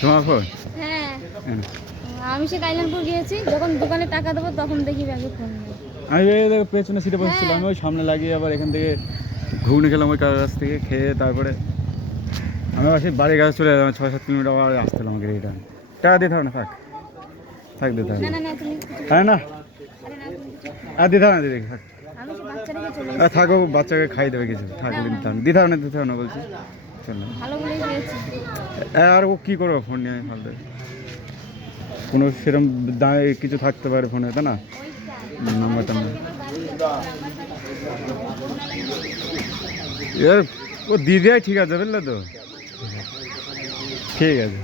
তোমার ফোন? হ্যাঁ, আমি সে কাইলানপুর গিয়েছি, যখন দোকানে টাকা দেবো তখন দেখি ব্যাগে ফোন নেই। আমি পেছনে সিটে বসেছিলাম, আমি ওই সামনে লাগিয়ে আবার এখান থেকে ঘুগনি খেলাম ওই কাছ থেকে খেয়ে, তারপরে আমি আবার সেই বাড়ির কাছে চলে যেতাম, 6-7 কিলোমিটার আবার আসতে হলো আমাকে রিটার্ন। টাকা দিতে হবে না, থাক থাক, দিতে হবে না না না, তুমি হ্যাঁ না, আরে না, তুমি কিছু আর দিতে হবে না, দিদি থাক। আমি সে বাচ্চা রেখে চলে আর এসেছি। থাকো, বাচ্চাকে খাই দেবে কিছু, থাকলে দিতে হবে না, দিতে হবে না বলছি, চল না। ভালো বলেই গিয়েছি। আর ও কী করবো ফোন নিয়ে, আমি ফালতু কোনো সেরকম দামে কিছু থাকতে পারে ফোনে, তাই না? নাম্বারটা না এর ও দিদিয়াই ঠিক আছে, বুঝলে তো, ঠিক আছে।